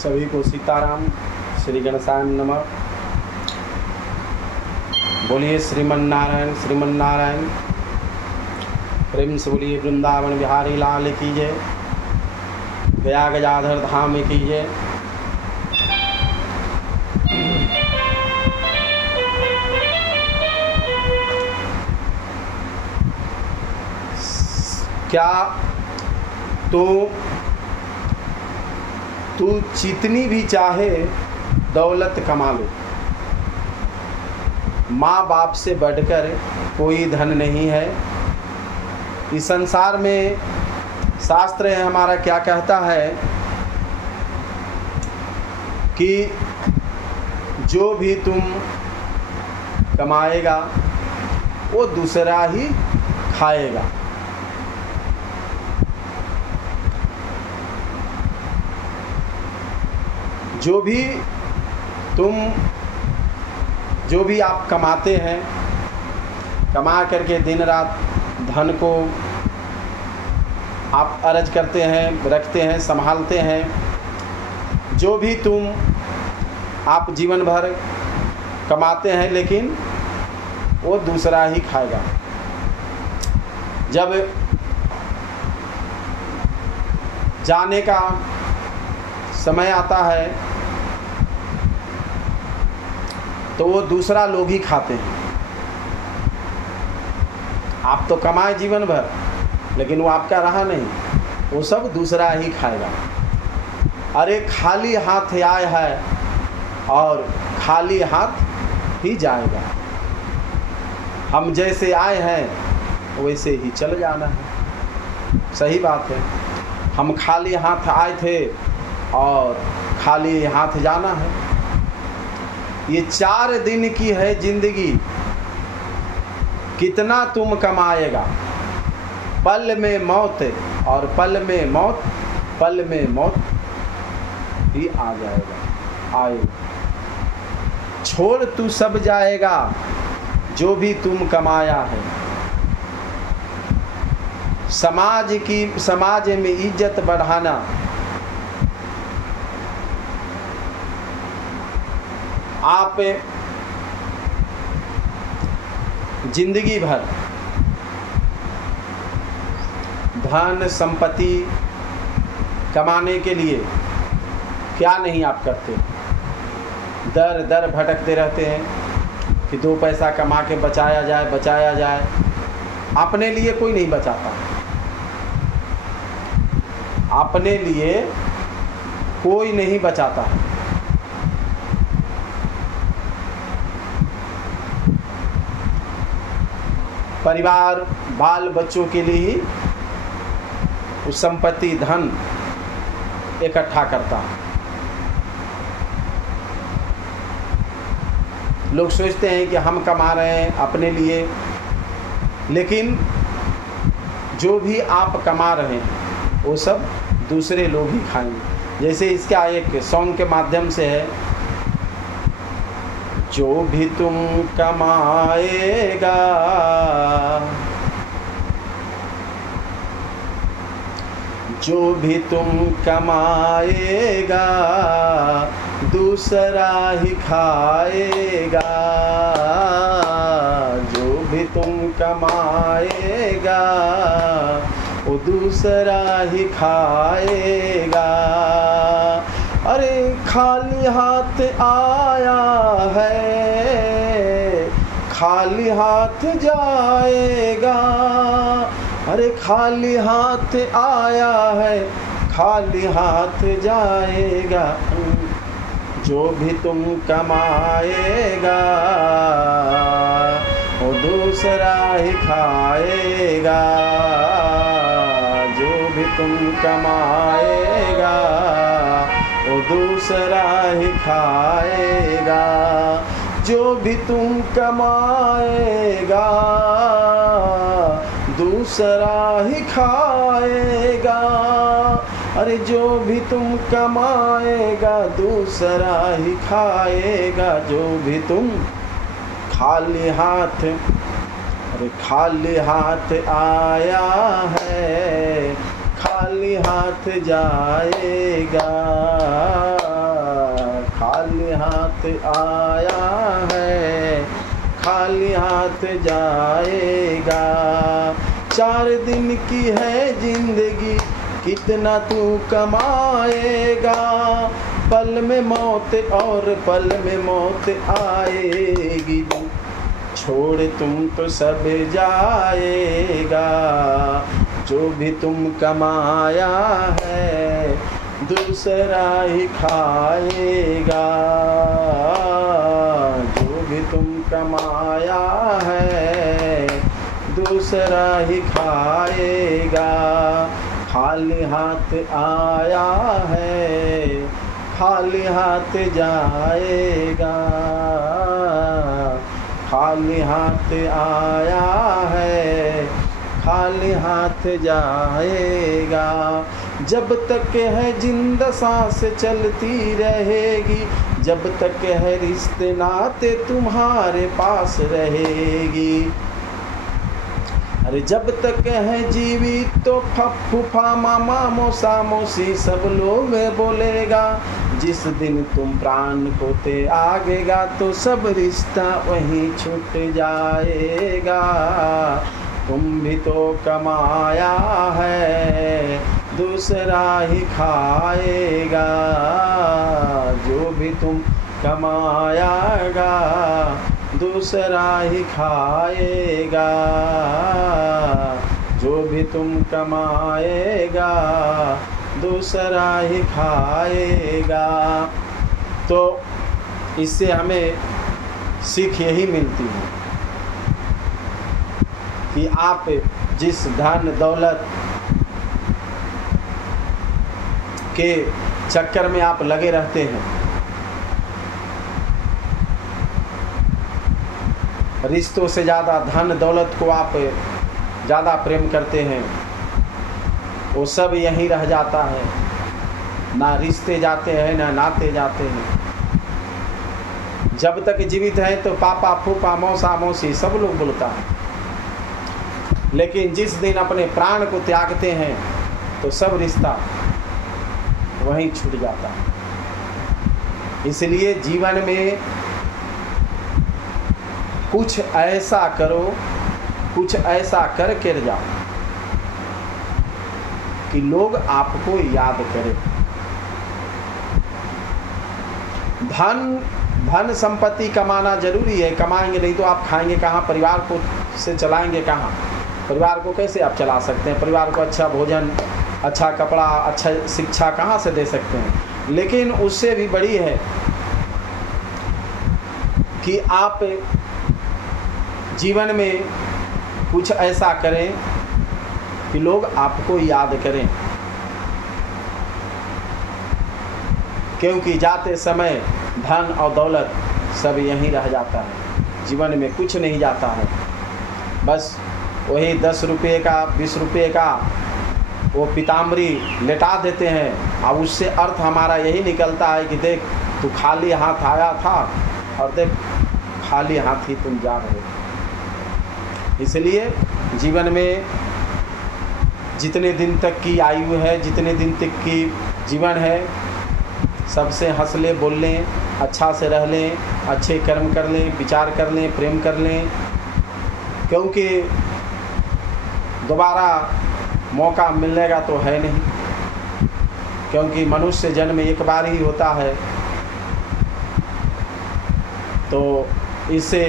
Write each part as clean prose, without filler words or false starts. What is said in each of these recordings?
सभी को सीताराम, श्री गणेशाय नमः। बोलिए श्रीमन नारायण श्रीमन नारायण। प्रेम से बोलिए वृंदावन बिहारी लाल की जय, गया गजाधर धाम की जय। क्या तू जितनी भी चाहे दौलत कमा लो, माँ बाप से बढ़कर कोई धन नहीं है इस संसार में। शास्त्र है हमारा क्या कहता है कि जो भी तुम कमाएगा वो दूसरा ही खाएगा। जो भी आप कमाते हैं, कमा करके दिन रात धन को आप अर्ज करते हैं, रखते हैं, संभालते हैं, जो भी आप जीवन भर कमाते हैं, लेकिन वो दूसरा ही खाएगा। जब जाने का समय आता है तो वो दूसरा लोग ही खाते हैं। आप तो कमाए जीवन भर, लेकिन वो आपका रहा नहीं, वो सब दूसरा ही खाएगा। अरे खाली हाथ आया है और खाली हाथ ही जाएगा। हम जैसे आए हैं वैसे ही चले जाना है। सही बात है, हम खाली हाथ आए थे और खाली हाथ जाना है। ये 4 दिन की है जिंदगी, कितना तुम कमाएगा। पल में मौत और पल में मौत, पल में मौत ही आ जाएगा, आएगा। छोड़ तू सब जाएगा जो भी तुम कमाया है। समाज में इज्जत बढ़ाना, आप जिंदगी भर धन संपत्ति कमाने के लिए क्या नहीं आप करते। दर दर भटकते रहते हैं कि 2 पैसा कमा के बचाया जाए। अपने लिए कोई नहीं बचाता, अपने लिए कोई नहीं बचाता है। परिवार बाल बच्चों के लिए ही उस संपत्ति धन इकट्ठा करता है। लोग सोचते हैं कि हम कमा रहे हैं अपने लिए, लेकिन जो भी आप कमा रहे हैं वो सब दूसरे लोग ही खाएंगे। जैसे इसका एक सॉन्ग के माध्यम से है, जो भी तुम कमाएगा, जो भी तुम कमाएगा दूसरा ही खाएगा। जो भी तुम कमाएगा वो दूसरा ही खाएगा। अरे खाली हाथ आया है, खाली हाथ जाएगा। अरे खाली हाथ आया है, खाली हाथ जाएगा। जो भी तुम कमाएगा वो दूसरा ही खाएगा। जो भी तुम कमाएगा वो दूसरा ही खाएगा। जो भी तुम कमाएगा दूसरा ही खाएगा। अरे जो भी तुम कमाएगा दूसरा ही खाएगा। जो भी तुम खाली हाथ, अरे खाली हाथ आया है, खाली हाथ जाएगा। हाथ आया है, खाली हाथ जाएगा। 4 दिन की है जिंदगी, कितना तू कमाएगा। पल में मौत और पल में मौत आएगी, छोड़ तुम तो सब जाएगा। जो भी तुम कमाया है, दूसरा ही खाएगा। जो भी तुम कमाया है, दूसरा ही खाएगा। खाली हाथ आया है, खाली हाथ जाएगा। खाली हाथ आया है, खाली हाथ जाएगा। जब तक है जिंदा सांस चलती रहेगी, जब तक है रिश्ते नाते तुम्हारे पास रहेगी। अरे जब तक है जीवित तो फूफा मामा मौसा मौसी सब लोग बोलेगा। जिस दिन तुम प्राण को ते आगेगा, तो सब रिश्ता वहीं छूट जाएगा। तुम भी तो कमाया है, दूसरा ही खाएगा। जो भी तुम कमायागा, दूसरा ही खाएगा। जो भी तुम कमाएगा, दूसरा ही खाएगा। तो इससे हमें सीख यही मिलती है कि आप जिस धन दौलत के चक्कर में आप लगे रहते हैं, रिश्तों से ज़्यादा धन दौलत को आप ज़्यादा प्रेम करते हैं, वो सब यहीं रह जाता है। ना रिश्ते जाते हैं, ना नाते जाते हैं। जब तक जीवित है तो पापा फूफा मौसा मौसी सब लोग बोलता है, लेकिन जिस दिन अपने प्राण को त्यागते हैं तो सब रिश्ता वहीं छूट जाता है। इसलिए जीवन में कुछ ऐसा करो, कुछ ऐसा करके जाओ कि लोग आपको याद करें। धन संपत्ति कमाना जरूरी है, कमाएंगे नहीं तो आप खाएंगे कहाँ, परिवार को से चलाएंगे कहाँ, परिवार को कैसे आप चला सकते हैं, परिवार को अच्छा भोजन, अच्छा कपड़ा, अच्छा शिक्षा कहाँ से दे सकते हैं। लेकिन उससे भी बड़ी है कि आप जीवन में कुछ ऐसा करें कि लोग आपको याद करें, क्योंकि जाते समय धन और दौलत सब यहीं रह जाता है। जीवन में कुछ नहीं जाता है, बस वही 10 रुपये का 20 रुपये का वो पीताम्बरी लेटा देते हैं। अब उससे अर्थ हमारा यही निकलता है कि देख तू खाली हाथ आया था और देख खाली हाथ ही तुम जा रहे हो। इसलिए जीवन में जितने दिन तक की आयु है, जितने दिन तक की जीवन है, सबसे हंस लें, बोल लें, अच्छा से रह लें, अच्छे कर्म कर लें, विचार कर लें, प्रेम कर लें, क्योंकि दोबारा मौका मिलेगा तो है नहीं, क्योंकि मनुष्य जन्म एक बार ही होता है। तो इसे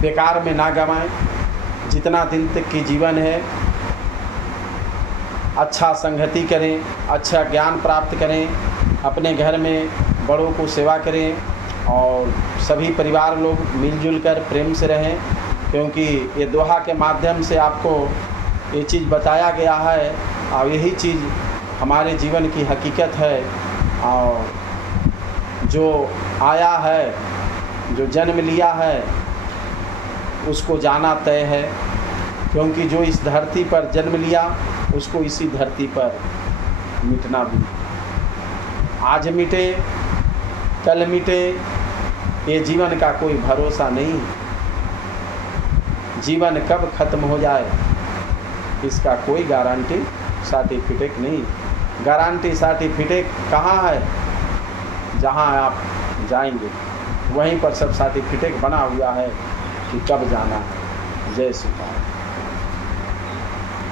बेकार में ना गंवाएं। जितना दिन तक की जीवन है अच्छा संगति करें, अच्छा ज्ञान प्राप्त करें, अपने घर में बड़ों को सेवा करें और सभी परिवार लोग मिलजुल कर प्रेम से रहें, क्योंकि ये दोहा के माध्यम से आपको ये चीज़ बताया गया है और यही चीज़ हमारे जीवन की हकीकत है। और जो आया है, जो जन्म लिया है, उसको जाना तय है, क्योंकि जो इस धरती पर जन्म लिया उसको इसी धरती पर मिटना भी। आज मिटे कल मिटे, ये जीवन का कोई भरोसा नहीं। जीवन कब खत्म हो जाए इसका कोई गारंटी सर्टिफिकेट नहीं। गारंटी सर्टिफिकेट कहाँ है? जहाँ आप जाएंगे वहीं पर सब सर्टिफिकेट बना हुआ है कि कब जाना है। जय श्री राम।